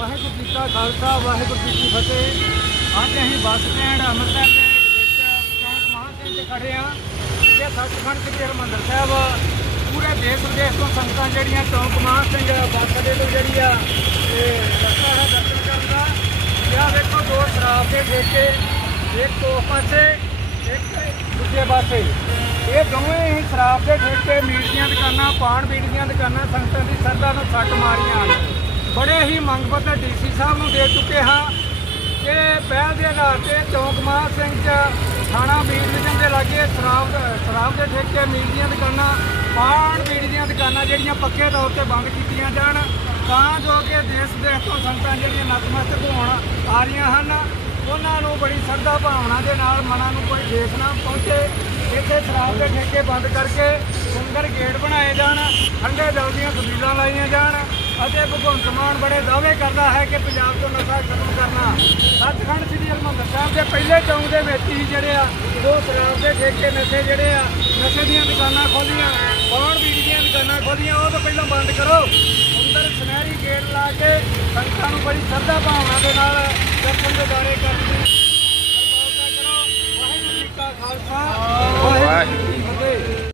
ਵਾਹਿਗੁਰੂ ਜੀ ਕਾ ਖਾਲਸਾ, ਵਾਹਿਗੁਰੂ ਜੀ ਕੀ ਫਤਿਹ। ਅੱਜ ਅਸੀਂ ਬੱਸ ਸਟੈਂਡ, ਅੰਮ੍ਰਿਤਸਰ ਦੇ ਵਿੱਚ ਚੌਂਕ ਮਹਾਂਸਿੰਘ 'ਚ ਖੜੇ ਆ ਤੇ ਸੱਚਖੰਡ ਸ੍ਰੀ ਹਰਿਮੰਦਰ ਸਾਹਿਬ, ਪੂਰੇ ਦੇਸ਼ ਵਿਦੇਸ਼ ਤੋਂ ਸੰਗਤਾਂ ਜਿਹੜੀਆਂ ਚੌਂਕ ਮਹਾਂਸਿੰਘ ਬੱਸ ਦੇ ਤੋਂ ਜਿਹੜੀ ਆ ਤੇ ਰਸਤਾ ਹੈ ਦਰਸ਼ਨ ਕਰਨ ਦਾ। ਯਾ ਵੇਖੋ ਦੋ ਸ਼ਰਾਬ ਦੇ ਠੇਕੇ, ਇੱਕ ਉਸ ਪਾਸੇ, ਇੱਕ ਦੂਜੇ ਪਾਸੇ। ਇਹ ਦੋਵੇਂ ਹੀ ਸ਼ਰਾਬ ਦੇ ਠੇਕੇ, ਮੀਟ ਦੀਆਂ ਦੁਕਾਨਾਂ, ਪਾਨ ਬੀੜ ਦੀਆਂ ਦੁਕਾਨਾਂ, ਸੰਗਤਾਂ ਦੀ ਸਰਦਾ ਨੂੰ ਸੱਟ ਮਾਰੀਆਂ ਹਨ। ਅਸੀਂ ਮੰਗ ਪੱਤਰ ਡੀਸੀ ਸਾਹਿਬ ਨੂੰ ਦੇ ਚੁੱਕੇ ਹਾਂ ਕਿ ਪਹਿਲ ਦੇ ਆਧਾਰ ਤੇ ਚੌਂਕ ਮਹਾਂ ਸਿੰਘ ਚ ਥਾਣਾ ਬੀੜੀਆਂ ਦੇ ਲਾਗੇ ਸ਼ਰਾਬ ਸ਼ਰਾਬ ਦੇ ਠੇਕੇ, ਮੀਟ ਦੀਆਂ ਦੁਕਾਨਾਂ ਪਾਣ ਬੀੜ ਦੀਆਂ ਦੁਕਾਨਾਂ ਜਿਹੜੀਆਂ ਪੱਕੇ ਤੌਰ ਤੇ ਬੰਦ ਕੀਤੀਆਂ ਜਾਣ, ਤਾਂ ਜੋ ਕਿ ਦੇਸ਼ ਦੇ ਤੋਂ ਸੰਗਤਾਂ ਜਿਹੜੀਆਂ ਨਤਮਸਤਕ ਹੋਣ ਆ ਰਹੀਆਂ ਹਨ, ਉਹਨਾਂ ਨੂੰ ਬੜੀ ਸ਼ਰਧਾ ਭਾਵਨਾ ਦੇ ਨਾਲ ਮਨਾਂ ਨੂੰ ਕੋਈ ਦੇਖ ਨਾ ਪਹੁੰਚੇ। ਇੱਥੇ ਸ਼ਰਾਬ ਦੇ ਠੇਕੇ ਬੰਦ ਕਰਕੇ ਸੁੰਦਰ ਗੇਟ ਬਣਾਏ ਜਾਣ, ਠੰਡੇ ਦਿਲ ਦੀਆਂ ਤਬਦੀਲਾਂ ਲਾਈਆਂ ਜਾਣ ਅਤੇ ਭਗਵੰਤ ਮਾਨ ਬੜੇ ਦਾਅਵੇ ਕਰਦਾ ਹੈ ਕਿ ਪੰਜਾਬ ਤੋਂ ਨਸ਼ਾ ਖਤਮ ਕਰਨਾ ਸੱਚਖੰਡ ਸ੍ਰੀ ਹਰਿਮੰਦਰ ਸਾਹਿਬ ਦੇ ਪਹਿਲੇ ਚੌਂਕ ਦੇ ਵਿੱਚ ਹੀ ਜਿਹੜੇ ਆ, ਦੋ ਸ਼ਰਾਬ ਦੇ ਠੇਕੇ ਨਸ਼ੇ ਜਿਹੜੇ ਆ, ਨਸ਼ੇ ਦੀਆਂ ਦੁਕਾਨਾਂ ਖੋਲੀਆਂ ਪਾਉਣ ਬੀੜੀ ਦੀਆਂ ਦੁਕਾਨਾਂ ਖੋਲੀਆਂ ਉਹ ਤੋਂ ਪਹਿਲਾਂ ਬੰਦ ਕਰੋ। ਅੰਦਰ ਸੁਨਹਿਰੀ ਗੇਟ ਲਾ ਕੇ ਸੰਗਤਾਂ ਨੂੰ ਬੜੀ ਸ਼ਰਧਾ ਭਾਵਨਾ ਦੇ ਨਾਲ ਦਰਸ਼ਨ ਦੇ